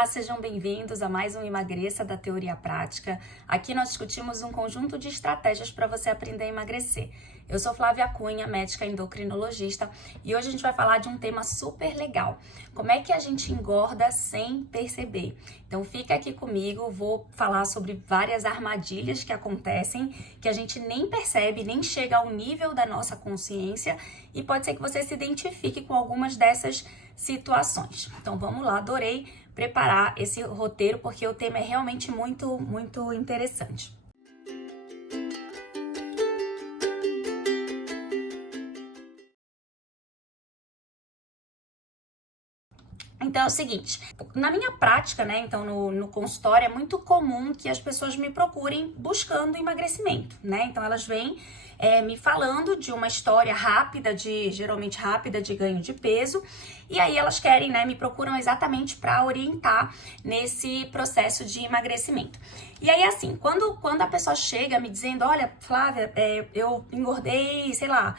Olá, sejam bem-vindos a mais um Emagreça da Teoria Prática. Aqui nós discutimos um conjunto de estratégias para você aprender a emagrecer. Eu sou Flávia Cunha, médica endocrinologista, e hoje a gente vai falar de um tema super legal. Como é que a gente engorda sem perceber? Então fica aqui comigo, vou falar sobre várias armadilhas que acontecem, que a gente nem percebe, nem chega ao nível da nossa consciência, e pode ser que você se identifique com algumas dessas situações. Então vamos lá, adorei preparar esse roteiro porque o tema é realmente muito interessante. Então é o seguinte, na minha prática, né, então no consultório é muito comum que as pessoas me procurem buscando emagrecimento, né? Então elas vêm me falando de uma história rápida, geralmente rápida, de ganho de peso, e aí elas querem, né, me procuram exatamente para orientar nesse processo de emagrecimento. E aí assim, quando a pessoa chega me dizendo, olha, Flávia, eu engordei, sei lá,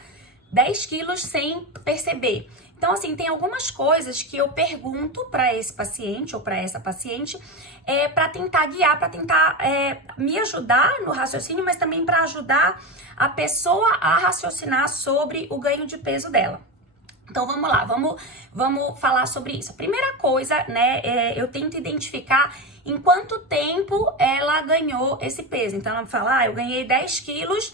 10 quilos sem perceber. Então, assim, tem algumas coisas que eu pergunto para esse paciente ou para essa paciente para tentar guiar, para tentar me ajudar no raciocínio, mas também para ajudar a pessoa a raciocinar sobre o ganho de peso dela. Então, vamos lá, vamos falar sobre isso. A primeira coisa, né, eu tento identificar em quanto tempo ela ganhou esse peso. Então, ela me fala, eu ganhei 10 quilos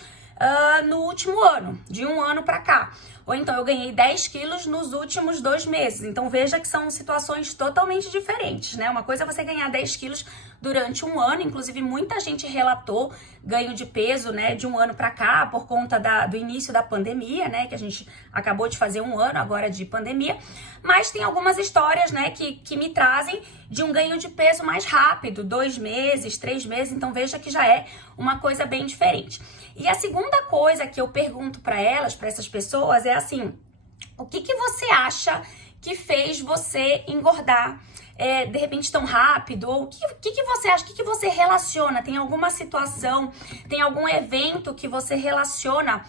no último ano, de um ano para cá. Ou então eu ganhei 10 quilos nos últimos 2 meses. Então veja que são situações totalmente diferentes, né? Uma coisa é você ganhar 10 quilos durante um ano, inclusive muita gente relatou ganho de peso, né, de um ano para cá, por conta do início da pandemia, né, que a gente acabou de fazer um ano agora de pandemia. Mas tem algumas histórias, né, que me trazem de um ganho de peso mais rápido, 2 meses, 3 meses, então veja que já é uma coisa bem diferente. E a segunda coisa que eu pergunto para elas, para essas pessoas, é assim, o que você acha que fez você engordar de repente tão rápido? Ou o que você acha, o que você relaciona? Tem alguma situação, tem algum evento que você relaciona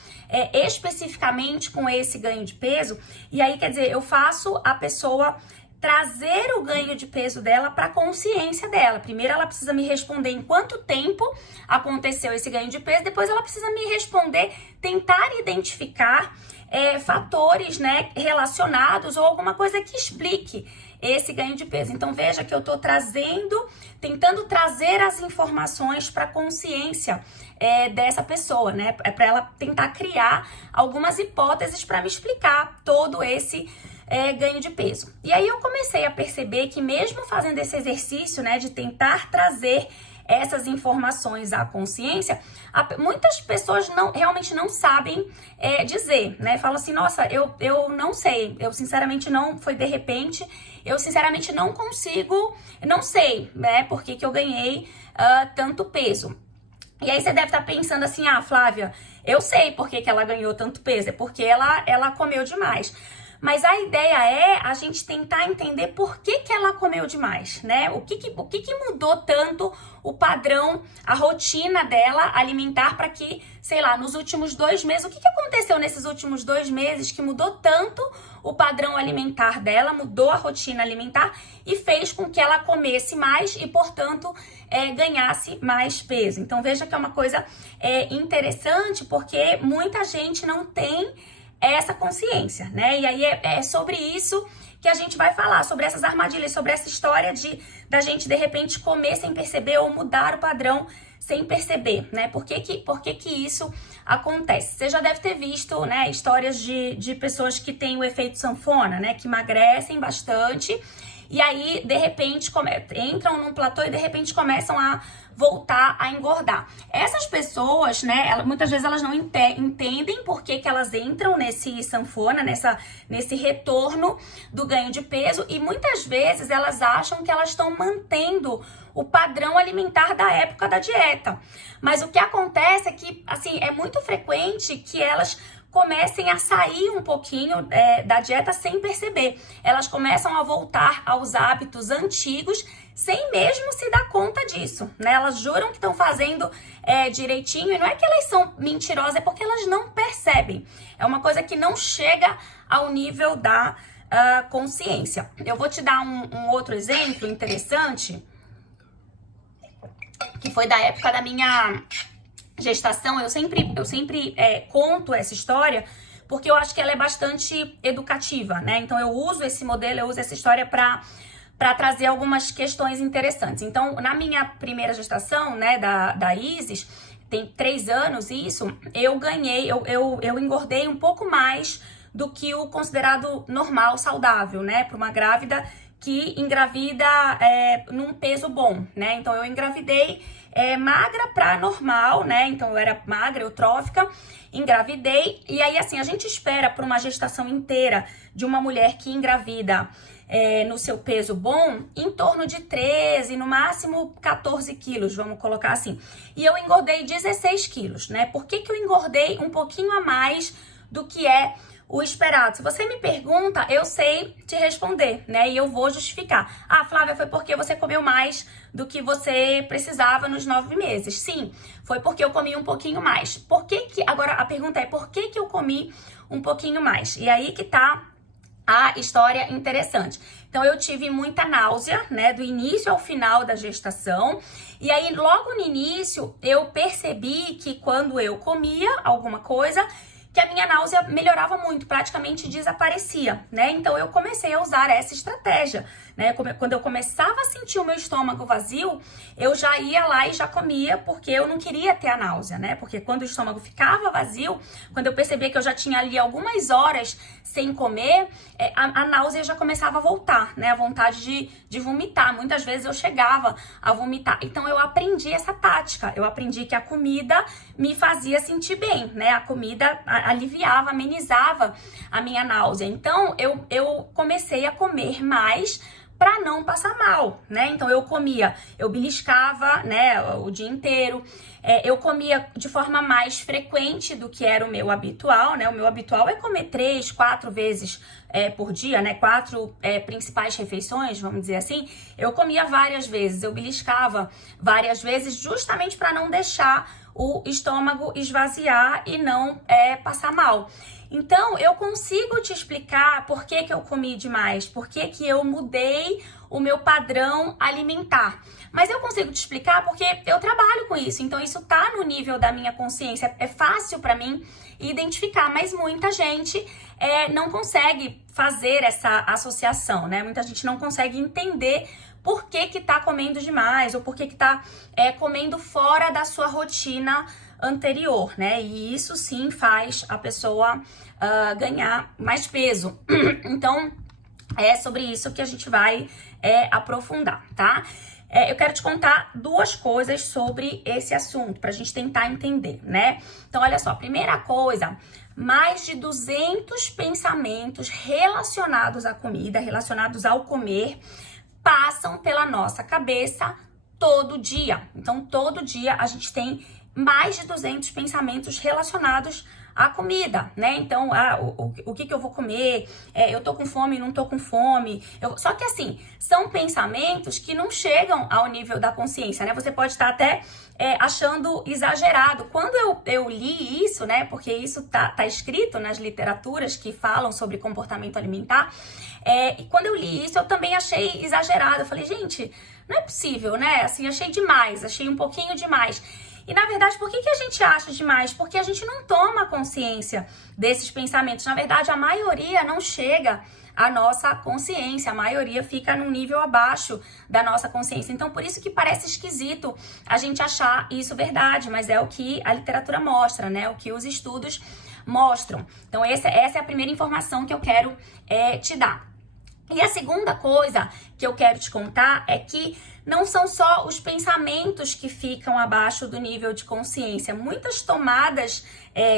especificamente com esse ganho de peso? E aí, quer dizer, eu faço a pessoa trazer o ganho de peso dela para a consciência dela. Primeiro ela precisa me responder em quanto tempo aconteceu esse ganho de peso, depois ela precisa me responder, tentar identificar fatores, né, relacionados ou alguma coisa que explique esse ganho de peso. Então veja que eu estou tentando trazer as informações para a consciência dessa pessoa, né, para ela tentar criar algumas hipóteses para me explicar todo esse ganho de peso. E aí eu comecei a perceber que mesmo fazendo esse exercício, né, de tentar trazer essas informações à consciência, muitas pessoas realmente não sabem dizer, né? Falam assim, nossa, eu não sei, eu sinceramente não, foi de repente, eu sinceramente não consigo, não sei, né, por que eu ganhei tanto peso. E aí você deve estar pensando assim, Flávia, eu sei por que ela ganhou tanto peso, é porque ela comeu demais. Mas a ideia é a gente tentar entender por que ela comeu demais, né? O que mudou tanto o padrão, a rotina dela alimentar para que, sei lá, nos últimos 2 meses, o que aconteceu nesses últimos 2 meses que mudou tanto o padrão alimentar dela, mudou a rotina alimentar e fez com que ela comesse mais e, portanto, ganhasse mais peso. Então, veja que é uma coisa interessante porque muita gente não tem essa consciência, né? E aí é sobre isso que a gente vai falar, sobre essas armadilhas, sobre essa história da gente, de repente, comer sem perceber ou mudar o padrão sem perceber, né? Por que isso acontece? Você já deve ter visto, né, histórias de pessoas que têm o efeito sanfona, né? Que emagrecem bastante e aí, de repente, entram num platô e de repente começam a voltar a engordar. Essas pessoas, né, muitas vezes elas não entendem por que elas entram nesse sanfona, nesse retorno do ganho de peso, e muitas vezes elas acham que elas estão mantendo o padrão alimentar da época da dieta. Mas o que acontece é que, assim, é muito frequente que elas comecem a sair um pouquinho da dieta sem perceber. Elas começam a voltar aos hábitos antigos sem mesmo se dar conta disso, né? Elas juram que estão fazendo direitinho, e não é que elas são mentirosas, é porque elas não percebem. É uma coisa que não chega ao nível da consciência. Eu vou te dar um outro exemplo interessante, que foi da época da minha gestação. Eu sempre conto essa história, porque eu acho que ela é bastante educativa, né? Então eu uso esse modelo, eu uso essa história para trazer algumas questões interessantes. Então, na minha primeira gestação, né, da Isis, tem 3 anos isso, eu engordei um pouco mais do que o considerado normal, saudável, né, para uma grávida que engravida num peso bom, né? Então eu engravidei magra para normal, né? Então eu era magra, eutrófica, engravidei, e aí assim, a gente espera por uma gestação inteira de uma mulher que engravida no seu peso bom, em torno de 13, no máximo 14 quilos, vamos colocar assim. E eu engordei 16 quilos, né? Por que que eu engordei um pouquinho a mais do que é o esperado? Se você me pergunta, eu sei te responder, né? E eu vou justificar. Ah, Flávia, foi porque você comeu mais do que você precisava nos 9 meses. Sim, foi porque eu comi um pouquinho mais. Agora a pergunta é, por que que eu comi um pouquinho mais? E aí que tá a história interessante. Então eu tive muita náusea, né, do início ao final da gestação. E aí logo no início eu percebi que quando eu comia alguma coisa, que a minha náusea melhorava muito, praticamente desaparecia, né? Então eu comecei a usar essa estratégia, né? Quando eu começava a sentir o meu estômago vazio, eu já ia lá e já comia, porque eu não queria ter a náusea, né? Porque quando o estômago ficava vazio, quando eu percebia que eu já tinha ali algumas horas sem comer, a náusea já começava a voltar, né? A vontade de vomitar. Muitas vezes eu chegava a vomitar. Então eu aprendi essa tática. Eu aprendi que a comida me fazia sentir bem, né? A comida aliviava, amenizava a minha náusea. Então eu comecei a comer mais para não passar mal, né? Então eu beliscava, né, o dia inteiro. Eu comia de forma mais frequente do que era o meu habitual, né? O meu habitual é comer 3, 4 vezes por dia, né? 4 principais refeições, vamos dizer assim. Eu comia várias vezes, eu beliscava várias vezes, justamente para não deixar o estômago esvaziar e não passar mal. Então, eu consigo te explicar por que que eu comi demais, por que que eu mudei o meu padrão alimentar. Mas eu consigo te explicar porque eu trabalho com isso, então isso tá no nível da minha consciência. É fácil para mim identificar, mas muita gente não consegue fazer essa associação, né? Muita gente não consegue entender por que que tá comendo demais ou por que que tá comendo fora da sua rotina anterior, né? E isso sim faz a pessoa ganhar mais peso. Então, é sobre isso que a gente vai aprofundar, tá? Eu quero te contar 2 coisas sobre esse assunto, pra gente tentar entender, né? Então, olha só, primeira coisa, mais de 200 pensamentos relacionados à comida, relacionados ao comer, passam pela nossa cabeça todo dia. Então, todo dia a gente tem mais de 200 pensamentos relacionados à comida, né? Então, o que eu vou comer? Eu tô com fome, não tô com fome? Só que assim, são pensamentos que não chegam ao nível da consciência, né? Você pode estar até achando exagerado. Quando eu li isso, né? Porque isso tá escrito nas literaturas que falam sobre comportamento alimentar. E quando eu li isso, eu também achei exagerado. Eu falei, gente, não é possível, né? Assim, achei demais, achei um pouquinho demais. E na verdade, por que a gente acha demais? Porque a gente não toma consciência desses pensamentos. Na verdade, a maioria não chega à nossa consciência, a maioria fica num nível abaixo da nossa consciência. Então, por isso que parece esquisito a gente achar isso verdade, mas é o que a literatura mostra, né? O que os estudos mostram. Então, essa é a primeira informação que eu quero te dar. E a segunda coisa que eu quero te contar é que não são só os pensamentos que ficam abaixo do nível de consciência. Muitas tomadas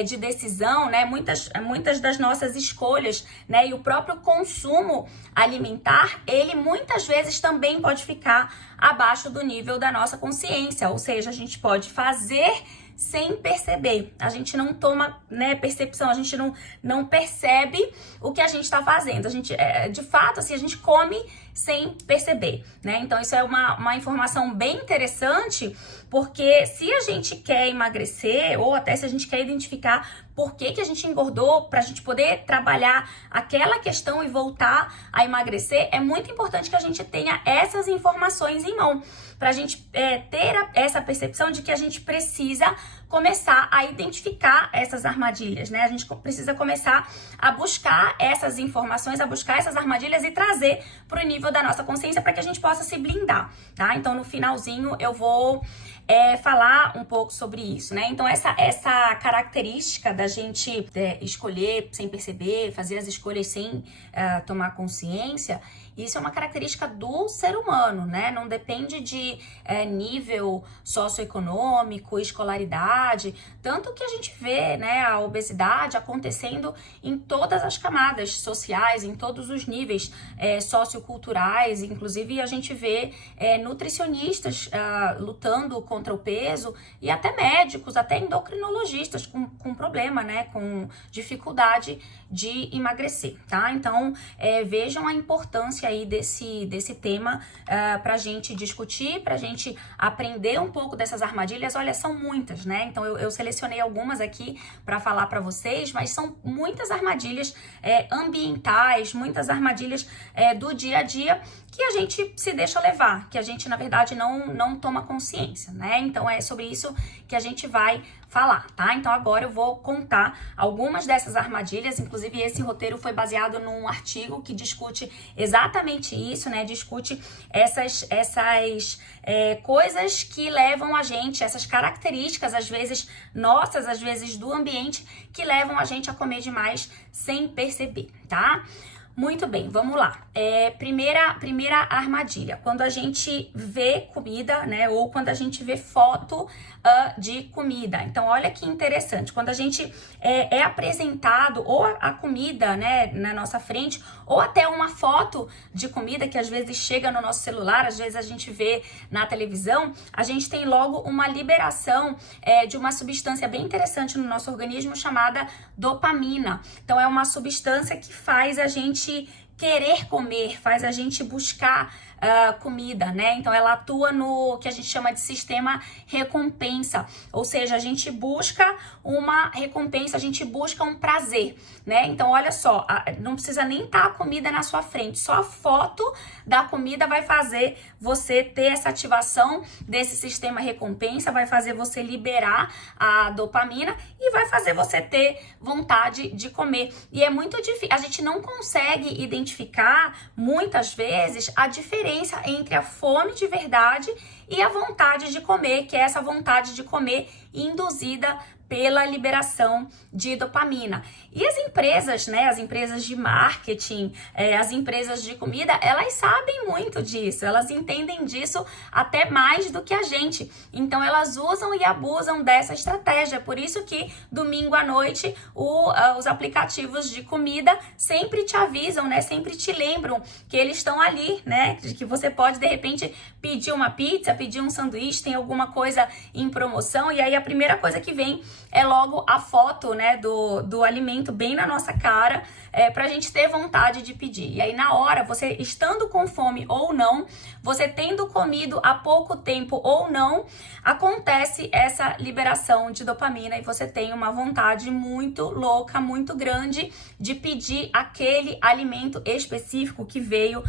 de decisão, né? Muitas das nossas escolhas, né? E o próprio consumo alimentar, ele muitas vezes também pode ficar abaixo do nível da nossa consciência. Ou seja, a gente pode fazer sem perceber. A gente não toma, né, percepção, a gente não percebe o que a gente está fazendo. A gente, de fato, assim, a gente come sem perceber, né? Então isso é uma informação bem interessante, porque se a gente quer emagrecer, ou até se a gente quer identificar por que a gente engordou, para a gente poder trabalhar aquela questão e voltar a emagrecer, é muito importante que a gente tenha essas informações em mão, para a gente ter essa percepção de que a gente precisa começar a identificar essas armadilhas, né? A gente precisa começar a buscar essas informações, a buscar essas armadilhas e trazer para o nível da nossa consciência para que a gente possa se blindar, tá? Então, no finalzinho, eu vou falar um pouco sobre isso, né? Então, essa característica da gente escolher sem perceber, fazer as escolhas sem tomar consciência, isso é uma característica do ser humano, né? Não depende de nível socioeconômico, escolaridade, tanto que a gente vê, né, a obesidade acontecendo em todas as camadas sociais, em todos os níveis socioculturais, inclusive a gente vê nutricionistas lutando contra o peso e até médicos, até endocrinologistas com problema, né, com dificuldade de emagrecer, tá? Então, vejam a importância aí desse tema pra gente discutir, pra gente aprender um pouco dessas armadilhas. Olha, são muitas, né? Então, eu selecionei algumas aqui para falar para vocês, mas são muitas armadilhas ambientais, muitas armadilhas do dia a dia que a gente se deixa levar, que a gente, na verdade, não toma consciência, né? Então, é sobre isso que a gente vai falar, tá? Então, agora eu vou contar algumas dessas armadilhas, inclusive esse roteiro foi baseado num artigo que discute exatamente isso, né? Discute essas coisas que levam a gente, essas características, às vezes nossas, às vezes do ambiente, que levam a gente a comer demais sem perceber, tá? Muito bem, vamos lá. Primeira armadilha, quando a gente vê comida, né, ou quando a gente vê foto de comida. Então, olha que interessante, quando a gente é apresentado ou a comida, né, na nossa frente, ou até uma foto de comida que às vezes chega no nosso celular, às vezes a gente vê na televisão, a gente tem logo uma liberação de uma substância bem interessante no nosso organismo chamada dopamina. Então, é uma substância que faz a gente querer comer, faz a gente buscar comida, né? Então, ela atua no que a gente chama de sistema recompensa, ou seja, a gente busca uma recompensa, a gente busca um prazer, né? Então, olha só, não precisa nem estar a comida na sua frente, só a foto da comida vai fazer você ter essa ativação desse sistema recompensa, vai fazer você liberar a dopamina e vai fazer você ter vontade de comer. E é muito difícil, a gente não consegue identificar muitas vezes a diferença entre a fome de verdade e a vontade de comer, que é essa vontade de comer induzida pela liberação de dopamina. E as empresas, né, as empresas de marketing, as empresas de comida, elas sabem muito disso, elas entendem disso até mais do que a gente. Então, elas usam e abusam dessa estratégia. Por isso que domingo à noite os aplicativos de comida sempre te avisam, né, sempre te lembram que eles estão ali, né, de que você pode, de repente, pedir uma pizza, pedir um sanduíche, tem alguma coisa em promoção, e aí a primeira coisa que vem é logo a foto, né, do alimento bem na nossa cara, pra gente ter vontade de pedir. E aí, na hora, você estando com fome ou não, você tendo comido há pouco tempo ou não, acontece essa liberação de dopamina e você tem uma vontade muito louca, muito grande de pedir aquele alimento específico que veio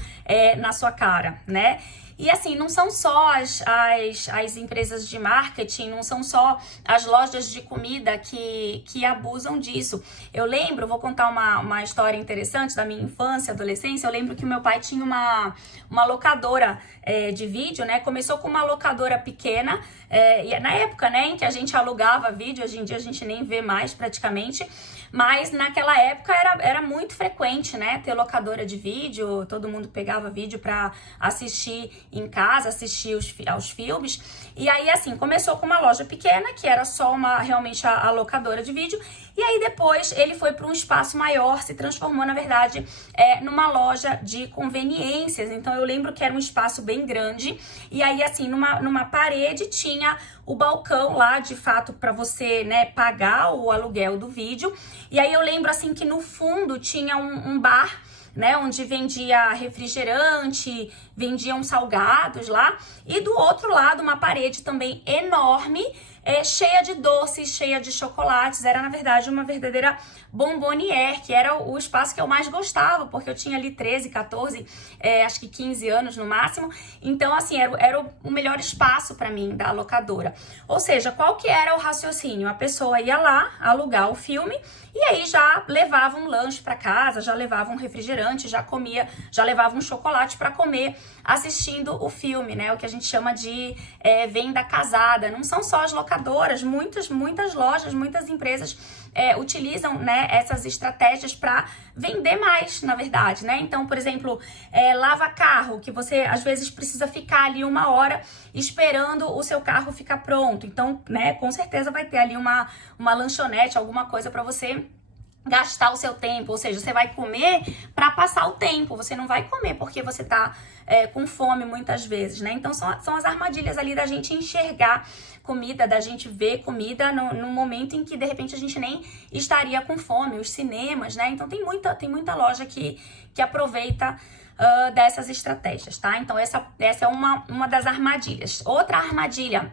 na sua cara, né? E assim, não são só as empresas de marketing, não são só as lojas de comida que abusam disso. Eu lembro, vou contar uma história interessante da minha infância, adolescência. Eu lembro que meu pai tinha uma locadora de vídeo, né? Começou com uma locadora pequena, e na época, né, em que a gente alugava vídeo, hoje em dia a gente nem vê mais praticamente, mas naquela época era muito frequente, né, ter locadora de vídeo, todo mundo pegava vídeo pra assistir em casa, assistir aos filmes. E aí, assim, começou com uma loja pequena, que era só realmente a locadora de vídeo, e aí depois ele foi para um espaço maior, se transformou, na verdade, numa loja de conveniências. Então, eu lembro que era um espaço bem grande, e aí, assim, numa parede tinha o balcão lá, de fato, para você, né, pagar o aluguel do vídeo. E aí eu lembro, assim, que no fundo tinha um bar, né, onde vendia refrigerante, vendiam salgados lá, e do outro lado uma parede também enorme, cheia de doces, cheia de chocolates. Era, na verdade, uma verdadeira bombonière, que era o espaço que eu mais gostava, porque eu tinha ali 13, 14, acho que 15 anos no máximo. Então, assim, era o melhor espaço para mim da locadora. Ou seja, qual que era o raciocínio? A pessoa ia lá alugar o filme e aí já levava um lanche para casa, já levava um refrigerante, já comia, já levava um chocolate para comer assistindo o filme, né? O que a gente chama de venda casada. Não são só as locadoras, muitas lojas, muitas empresas utilizam, né, essas estratégias para vender mais, na verdade, né? Então, por exemplo, lava carro, que você às vezes precisa ficar ali 1 hora esperando o seu carro ficar pronto. Então, né, com certeza vai ter ali uma lanchonete, alguma coisa para você gastar o seu tempo, ou seja, você vai comer para passar o tempo, você não vai comer porque você tá com fome muitas vezes, né? Então são as armadilhas ali da gente enxergar comida, da gente ver comida no momento em que de repente a gente nem estaria com fome, os cinemas, né? Então tem muita loja que aproveita dessas estratégias, tá? Então essa é uma das armadilhas. Outra armadilha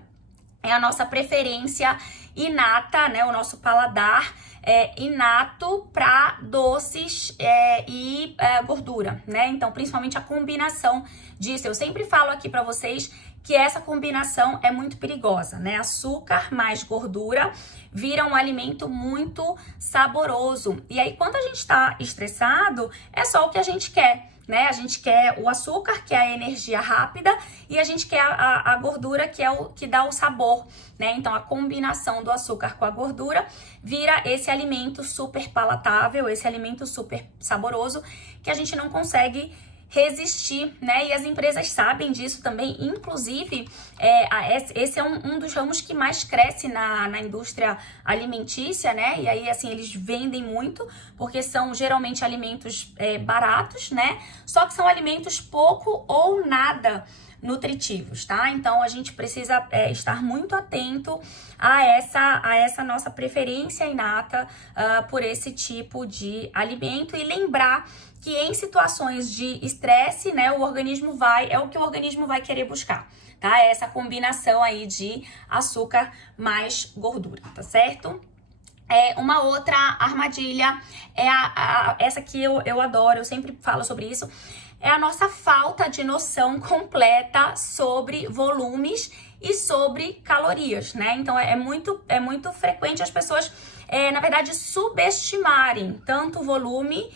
é a nossa preferência inata, né? O nosso paladar inato para doces e gordura, né? Então, principalmente a combinação disso. Eu sempre falo aqui para vocês que essa combinação é muito perigosa, né? Açúcar mais gordura vira um alimento muito saboroso. E aí, quando a gente tá estressado, é só o que a gente quer, né? A gente quer o açúcar, que é a energia rápida, e a gente quer a gordura, que é o que dá o sabor, né? Então, a combinação do açúcar com a gordura vira esse alimento super palatável, esse alimento super saboroso, que a gente não consegue resistir, né? E as empresas sabem disso também. Inclusive, esse é um dos ramos que mais cresce na indústria alimentícia, né? E aí, assim, eles vendem muito, porque são geralmente alimentos baratos, né? Só que são alimentos pouco ou nada nutritivos, tá? Então, a gente precisa estar muito atento a essa nossa preferência inata por esse tipo de alimento e lembrar que em situações de estresse, né, é o que o organismo vai querer buscar, tá? É essa combinação aí de açúcar mais gordura, tá certo? Uma outra armadilha essa que eu adoro, eu sempre falo sobre isso, é a nossa falta de noção completa sobre volumes e sobre calorias, né? Então é muito frequente as pessoas, na verdade, subestimarem tanto o volume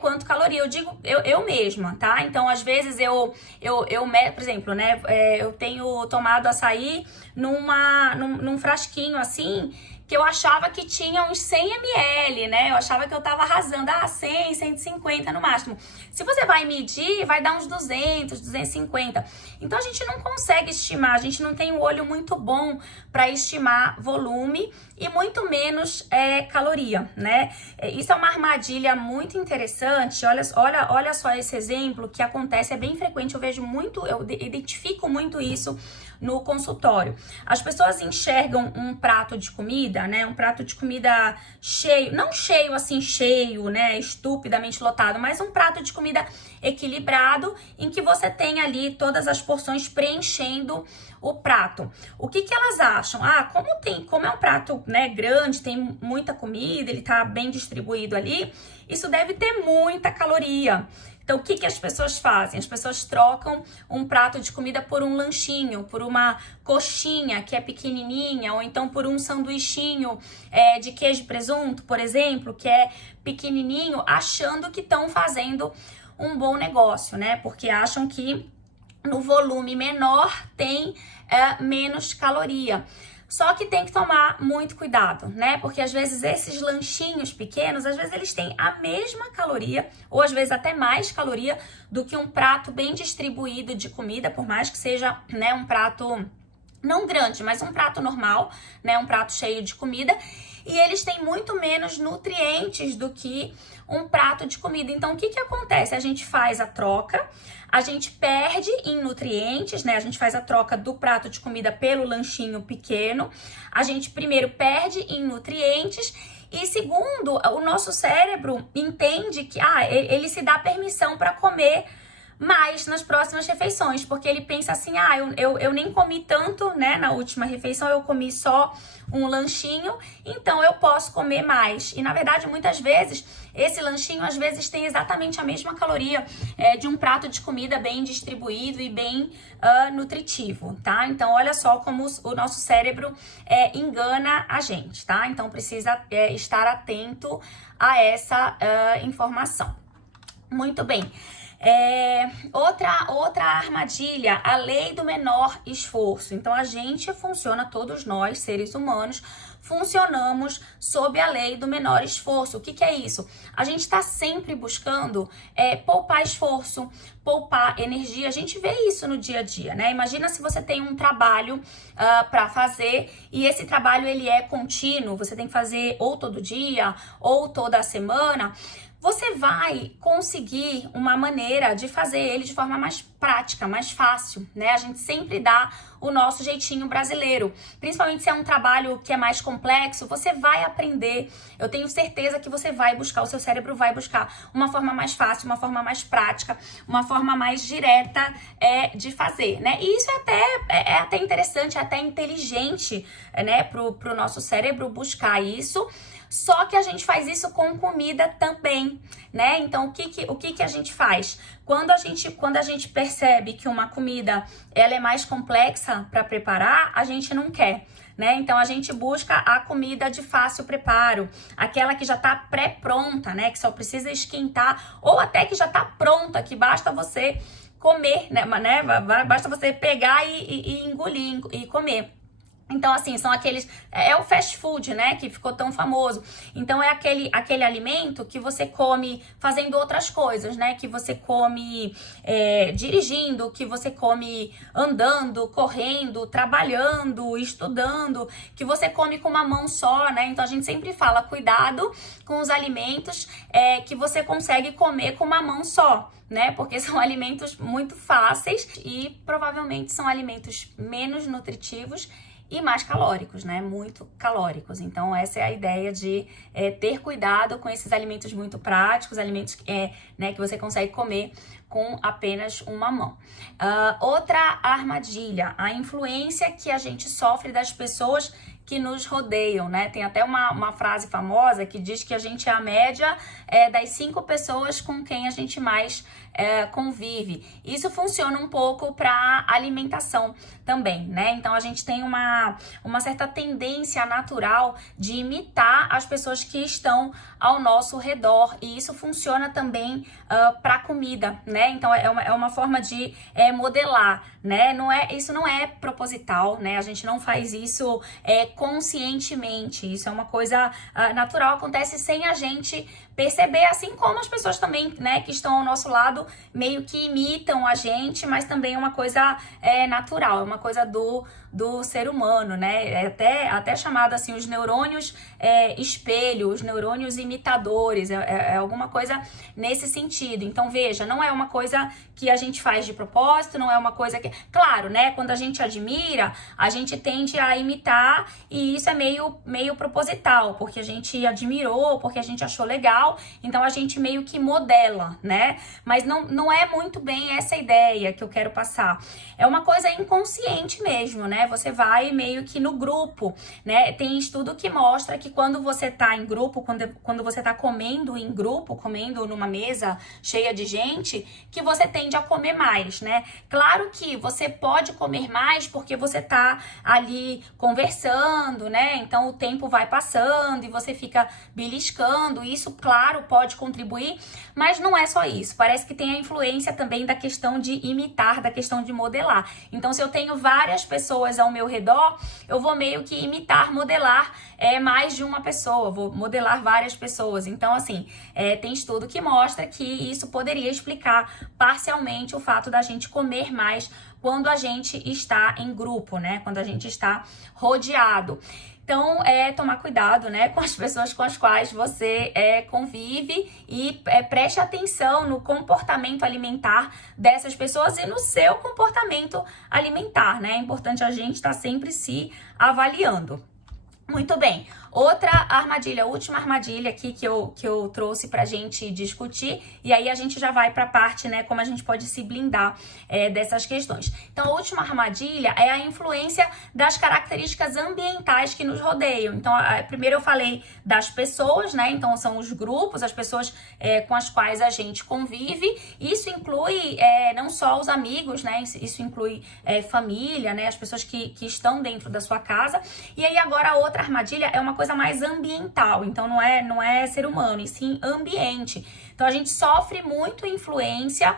quanto caloria. Eu digo eu mesma, tá? Então, às vezes por exemplo, né? Eu tenho tomado açaí num frasquinho assim, que eu achava que tinha uns 100 ml, né? Eu achava que eu tava arrasando, 100, 150 no máximo. Se você vai medir, vai dar uns 200, 250. Então, a gente não consegue estimar, a gente não tem um olho muito bom para estimar volume e muito menos caloria, né? Isso é uma armadilha muito interessante. Olha só esse exemplo que acontece, é bem frequente, eu vejo muito, eu identifico muito isso no consultório. As pessoas enxergam um prato de comida, né? Um prato de comida cheio, não cheio assim, cheio, né? Estupidamente lotado, mas um prato de comida equilibrado, em que você tem ali todas as porções preenchendo o prato. O que elas acham? Como é um prato, né, grande, tem muita comida, ele tá bem distribuído ali, isso deve ter muita caloria. Então, o que as pessoas fazem? As pessoas trocam um prato de comida por um lanchinho, por uma coxinha que é pequenininha, ou então por um sanduichinho de queijo e presunto, por exemplo, que é pequenininho, achando que estão fazendo um bom negócio, né? Porque acham que no volume menor tem menos caloria. Só que tem que tomar muito cuidado, né? Porque às vezes esses lanchinhos pequenos, às vezes eles têm a mesma caloria, ou às vezes até mais caloria do que um prato bem distribuído de comida, por mais que seja, né, um prato não grande, mas um prato normal, né? Um prato cheio de comida. E eles têm muito menos nutrientes do que um prato de comida. Então, o que acontece? A gente faz a troca, a gente perde em nutrientes, né? A gente faz a troca do prato de comida pelo lanchinho pequeno. A gente primeiro perde em nutrientes E segundo, o nosso cérebro entende que ele se dá permissão para comer mais nas próximas refeições, porque ele pensa assim, eu nem comi tanto, né, na última refeição, eu comi só um lanchinho, então eu posso comer mais. E na verdade, muitas vezes, esse lanchinho às vezes tem exatamente a mesma caloria de um prato de comida bem distribuído e bem nutritivo, tá? Então, olha só como o nosso cérebro engana a gente, tá? Então, precisa estar atento a essa informação. Muito bem. Outra armadilha, a lei do menor esforço. Então, a gente funciona, todos nós, seres humanos, funcionamos sob a lei do menor esforço. O que é isso? A gente está sempre buscando poupar esforço, poupar energia. A gente vê isso no dia a dia, né? Imagina se você tem um trabalho para fazer e esse trabalho ele é contínuo, você tem que fazer ou todo dia ou toda semana. Você vai conseguir uma maneira de fazer ele de forma mais prática, mais fácil, né? A gente sempre dá o nosso jeitinho brasileiro. Principalmente se é um trabalho que é mais complexo, você vai aprender. Eu tenho certeza que você vai buscar, o seu cérebro vai buscar uma forma mais fácil, uma forma mais prática, uma forma mais direta de fazer, né? E isso é até interessante, é até inteligente, né? Pro nosso cérebro buscar isso. Só que a gente faz isso com comida também, né? Então, o que a gente faz? Quando a gente percebe que uma comida ela é mais complexa para preparar, a gente não quer, né? Então, a gente busca a comida de fácil preparo, aquela que já tá pré-pronta, né? Que só precisa esquentar, ou até que já tá pronta, que basta você comer, né? Basta você pegar e engolir e comer. Então, assim, são aqueles... É o fast food, né? Que ficou tão famoso. Então, é aquele alimento que você come fazendo outras coisas, né? Que você come dirigindo, que você come andando, correndo, trabalhando, estudando, que você come com uma mão só, né? Então, a gente sempre fala, cuidado com os alimentos que você consegue comer com uma mão só, né? Porque são alimentos muito fáceis e provavelmente são alimentos menos nutritivos e mais calóricos, né? Muito calóricos. Então, essa é a ideia de ter cuidado com esses alimentos muito práticos, alimentos né, que você consegue comer com apenas uma mão. Outra armadilha, a influência que a gente sofre das pessoas que nos rodeiam, né? Tem até uma frase famosa que diz que a gente é a média das 5 pessoas com quem a gente mais convive. Isso funciona um pouco para alimentação também, né? Então, a gente tem uma certa tendência natural de imitar as pessoas que estão ao nosso redor, e isso funciona também para comida, né? Então, é uma forma de modelar, né? Isso não é proposital, né? A gente não faz isso conscientemente. Isso é uma coisa natural, acontece sem a gente perceber, assim como as pessoas também, né, que estão ao nosso lado meio que imitam a gente, mas também é uma coisa natural, é uma coisa do ser humano, né? É até chamado assim os neurônios espelho, os neurônios imitadores, é alguma coisa nesse sentido. Então, veja, não é uma coisa que a gente faz de propósito, não é uma coisa que... Claro, né? Quando a gente admira, a gente tende a imitar, e isso é meio proposital, porque a gente admirou, porque a gente achou legal, então a gente meio que modela, né? Mas não é muito bem essa ideia que eu quero passar. É uma coisa inconsciente mesmo, né? Você vai meio que no grupo, né? Tem estudo que mostra que quando você tá em grupo, quando você tá comendo em grupo, comendo numa mesa cheia de gente, que você tende a comer mais, né? Claro que você pode comer mais porque você tá ali conversando, né? Então o tempo vai passando e você fica beliscando. Isso, claro, pode contribuir, mas não é só isso. Parece que tem a influência também da questão de imitar, da questão de modelar. Então, se eu tenho várias pessoas ao meu redor, eu vou meio que imitar, modelar mais de uma pessoa, vou modelar várias pessoas. Então, assim, tem estudo que mostra que isso poderia explicar parcialmente o fato da gente comer mais quando a gente está em grupo, né? Quando a gente está rodeado. Então, tomar cuidado, né, com as pessoas com as quais você convive e preste atenção no comportamento alimentar dessas pessoas e no seu comportamento alimentar, né? É importante a gente estar sempre se avaliando. Muito bem. Outra armadilha, última armadilha aqui que eu trouxe pra gente discutir, e aí a gente já vai pra parte, né, como a gente pode se blindar dessas questões. Então, a última armadilha é a influência das características ambientais que nos rodeiam. Então, primeiro eu falei das pessoas, né, então são os grupos, as pessoas com as quais a gente convive. Isso inclui não só os amigos, né, isso inclui família, né, as pessoas que estão dentro da sua casa. E aí agora a outra armadilha é uma coisa mais ambiental, então não é ser humano, e sim ambiente. Então a gente sofre muito influência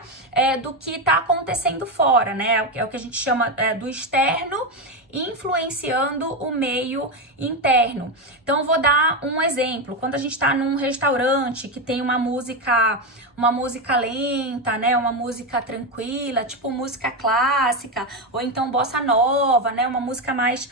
do que está acontecendo fora, né? É o que a gente chama do externo influenciando o meio interno. Então, vou dar um exemplo. Quando a gente está num restaurante que tem uma música lenta, né? Uma música tranquila, tipo música clássica, ou então bossa nova, né? Uma música mais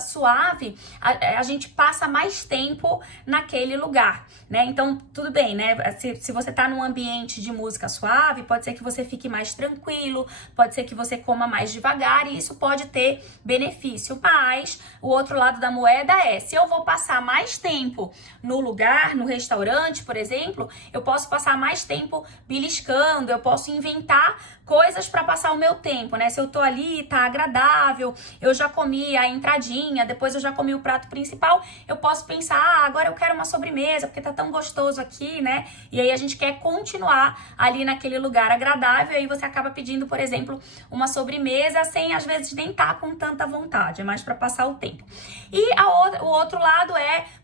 suave, a gente passa mais tempo naquele lugar, né? Então, tudo bem, né? Se você tá num ambiente de música suave, pode ser que você fique mais tranquilo, pode ser que você coma mais devagar, e isso pode ter benefício. Mas o outro lado da moeda se eu vou passar mais tempo no lugar, no restaurante, por exemplo, eu posso passar mais tempo beliscando, eu posso inventar coisas para passar o meu tempo, né? Se eu tô ali, tá agradável, eu já comi a entradinha, depois eu já comi o prato principal, eu posso pensar, agora eu quero uma sobremesa, porque tá tão gostoso aqui, né? E aí a gente quer continuar ali naquele lugar agradável, e aí você acaba pedindo, por exemplo, uma sobremesa sem às vezes nem tá com tanta vontade, é mais para passar o tempo. E o outro lado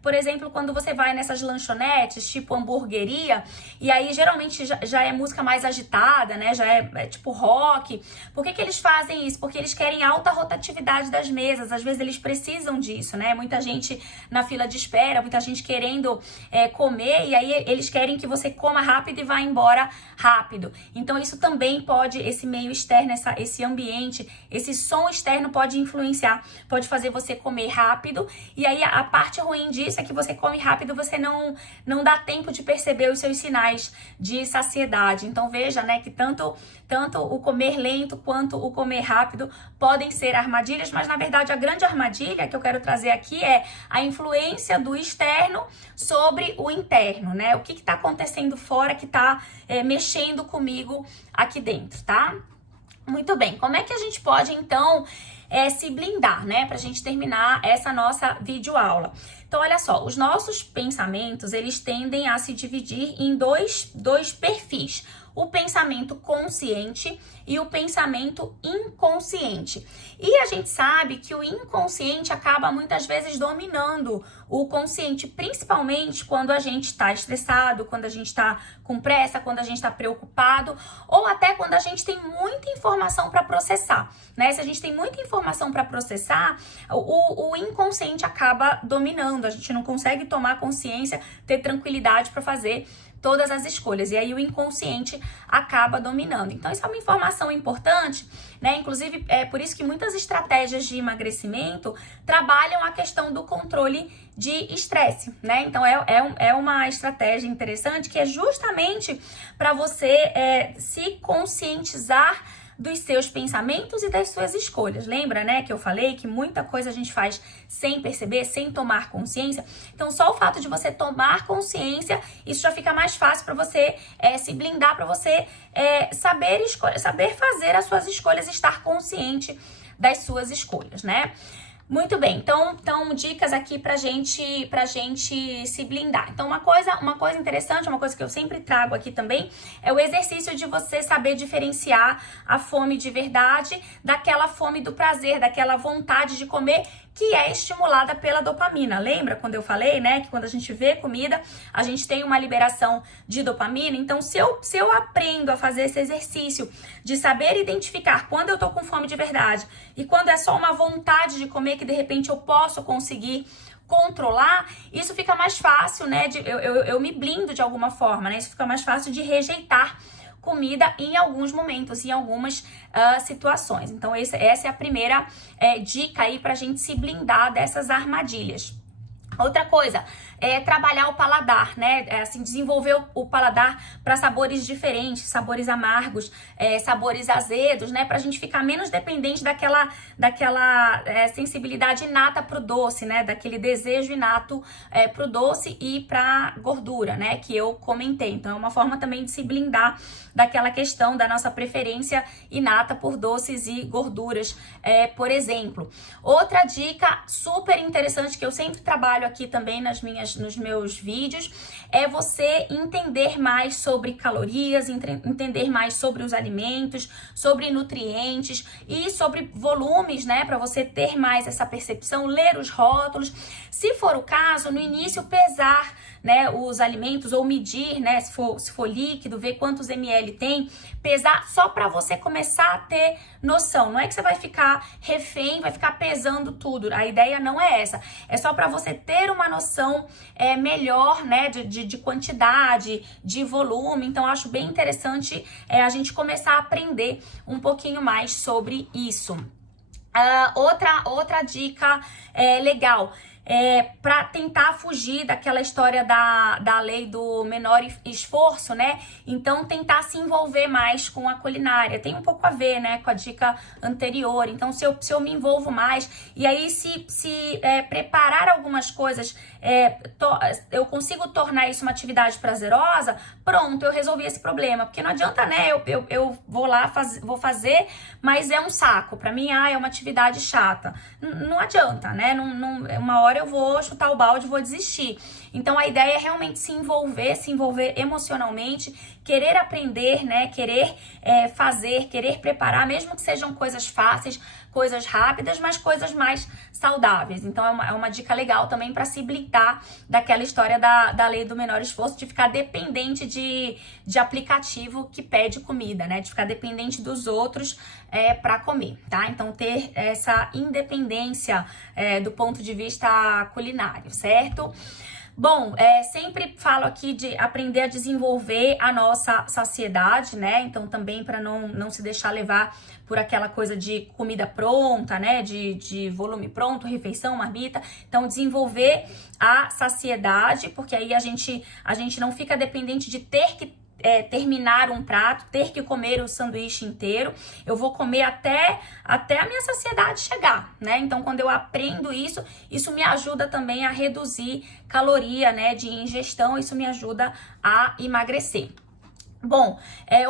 por exemplo, quando você vai nessas lanchonetes, tipo hamburgueria, e aí geralmente já é música mais agitada, né? Já é tipo rock. Por que eles fazem isso? Porque eles querem alta rotatividade das mesas. Às vezes eles precisam disso, né? Muita gente na fila de espera, muita gente querendo comer, e aí eles querem que você coma rápido e vá embora rápido. Então isso também pode, esse meio externo, esse ambiente, esse som externo pode influenciar, pode fazer você comer rápido. E aí a parte ruim disso é que você come rápido, você não dá tempo de perceber os seus sinais de saciedade. Então veja, né, que tanto o comer lento quanto o comer rápido podem ser armadilhas, mas na verdade a grande armadilha que eu quero trazer aqui é a influência do externo sobre o interno, né? O que está acontecendo fora que está mexendo comigo aqui dentro, tá? Muito bem, como é que a gente pode então se blindar, né? Pra gente terminar essa nossa videoaula. Então, olha só, os nossos pensamentos, eles tendem a se dividir em dois perfis. O pensamento consciente e o pensamento inconsciente. E a gente sabe que o inconsciente acaba muitas vezes dominando o consciente, principalmente quando a gente está estressado, quando a gente está com pressa, quando a gente está preocupado, ou até quando a gente tem muita informação para processar, né? Se a gente tem muita informação para processar, o inconsciente acaba dominando, a gente não consegue tomar consciência, ter tranquilidade para fazer todas as escolhas, e aí o inconsciente acaba dominando. Então isso é uma informação importante, né? Inclusive é por isso que muitas estratégias de emagrecimento trabalham a questão do controle de estresse, né? Então é uma estratégia interessante que é justamente para você se conscientizar dos seus pensamentos e das suas escolhas. Lembra, né, que eu falei que muita coisa a gente faz sem perceber, sem tomar consciência? Então, só o fato de você tomar consciência, isso já fica mais fácil para você se blindar, para você saber fazer as suas escolhas, estar consciente das suas escolhas, né? Muito bem, então dicas aqui pra gente se blindar. Então uma coisa interessante, uma coisa que eu sempre trago aqui também, é o exercício de você saber diferenciar a fome de verdade daquela fome do prazer, daquela vontade de comer que é estimulada pela dopamina. Lembra quando eu falei, né, que quando a gente vê comida, a gente tem uma liberação de dopamina? Então, se eu aprendo a fazer esse exercício de saber identificar quando eu tô com fome de verdade e quando é só uma vontade de comer que de repente eu posso conseguir controlar, isso fica mais fácil, né, eu me blindo de alguma forma, né, isso fica mais fácil de rejeitar comida em alguns momentos, em algumas situações. Então, essa é a primeira dica aí pra gente se blindar dessas armadilhas. Outra coisa é trabalhar o paladar, né? Assim, desenvolver o paladar para sabores diferentes, sabores amargos, sabores azedos, né? Pra gente ficar menos dependente daquela sensibilidade inata pro doce, né? Daquele desejo inato pro doce e pra gordura, né? Que eu comentei. Então, é uma forma também de se blindar daquela questão da nossa preferência inata por doces e gorduras, por exemplo. Outra dica super interessante que eu sempre trabalho aqui também nos meus vídeos é você entender mais sobre calorias, entender mais sobre os alimentos, sobre nutrientes e sobre volumes, né, para você ter mais essa percepção, ler os rótulos. Se for o caso, no início pesar, né, os alimentos ou medir, né, se for líquido, ver quantos ml tem, pesar só para você começar a ter noção. Não é que você vai ficar refém, vai ficar pesando tudo. A ideia não é essa. É só para você ter uma noção melhor, né, de quantidade, de volume. Então, eu acho bem interessante a gente começar a aprender um pouquinho mais sobre isso. Outra dica legal. Para tentar fugir daquela história da lei do menor esforço, né? Então, tentar se envolver mais com a culinária. Tem um pouco a ver, né, com a dica anterior. Então, se eu me envolvo mais, e aí se preparar algumas coisas, eu consigo tornar isso uma atividade prazerosa, pronto, eu resolvi esse problema. Porque não adianta, né, eu vou lá, vou fazer, mas é um saco. Para mim, é uma atividade chata. Não adianta, né? Uma hora eu vou chutar o balde e vou desistir. Então, a ideia é realmente se envolver emocionalmente, querer aprender, né? Querer fazer, querer preparar, mesmo que sejam coisas fáceis, coisas rápidas, mas coisas mais saudáveis. Então, é uma dica legal também para se blindar daquela história da lei do menor esforço, de ficar dependente de aplicativo que pede comida, né? De ficar dependente dos outros para comer, tá? Então, ter essa independência do ponto de vista culinário, certo? Bom, sempre falo aqui de aprender a desenvolver a nossa saciedade, né? Então, também para não se deixar levar por aquela coisa de comida pronta, né? De volume pronto, refeição, marmita. Então, desenvolver a saciedade, porque aí a gente não fica dependente de ter que terminar um prato, ter que comer o sanduíche inteiro. Eu vou comer até a minha saciedade chegar, né? Então, quando eu aprendo isso me ajuda também a reduzir caloria, né, de ingestão. Isso me ajuda a emagrecer. Bom,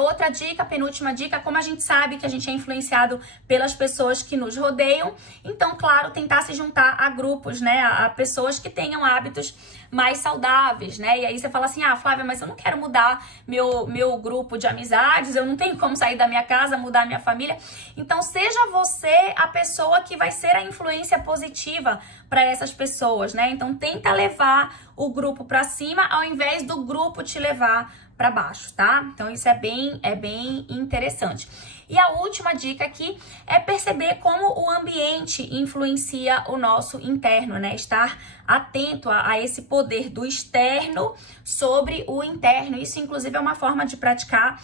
outra dica, penúltima dica, como a gente sabe que a gente é influenciado pelas pessoas que nos rodeiam, então, claro, tentar se juntar a grupos, né, a pessoas que tenham hábitos mais saudáveis, né, e aí você fala assim, Flávia, mas eu não quero mudar meu grupo de amizades, eu não tenho como sair da minha casa, mudar minha família, então seja você a pessoa que vai ser a influência positiva para essas pessoas, né, então tenta levar o grupo para cima ao invés do grupo te levar para baixo, tá? Então isso é bem interessante. E a última dica aqui é perceber como o ambiente influencia o nosso interno, né? Estar atento a esse poder do externo sobre o interno. Isso, inclusive, é uma forma de praticar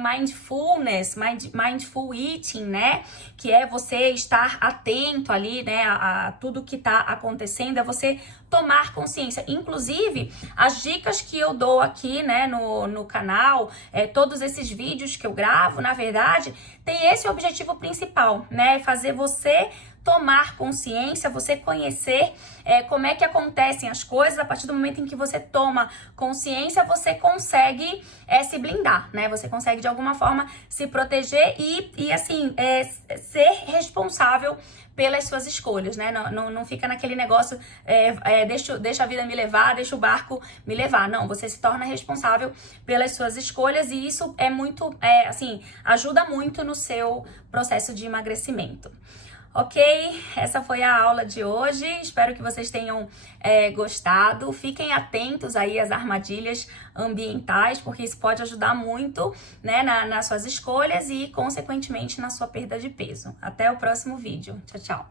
mindfulness, mindful eating, né? Que é você estar atento ali, né? A tudo que tá acontecendo, é você tomar consciência. Inclusive, as dicas que eu dou aqui, né, no canal, todos esses vídeos que eu gravo, na verdade, tem esse objetivo principal, né? Fazer você tomar consciência, você conhecer como é que acontecem as coisas. A partir do momento em que você toma consciência, você consegue se blindar, né? Você consegue, de alguma forma, se proteger e assim, ser responsável pelas suas escolhas, né? Não fica naquele negócio, deixa a vida me levar, deixa o barco me levar. Não, você se torna responsável pelas suas escolhas e isso é muito, assim, ajuda muito no seu processo de emagrecimento. Ok? Essa foi a aula de hoje. Espero que vocês tenham gostado. Fiquem atentos aí às armadilhas ambientais, porque isso pode ajudar muito, né, nas suas escolhas e, consequentemente, na sua perda de peso. Até o próximo vídeo. Tchau, tchau.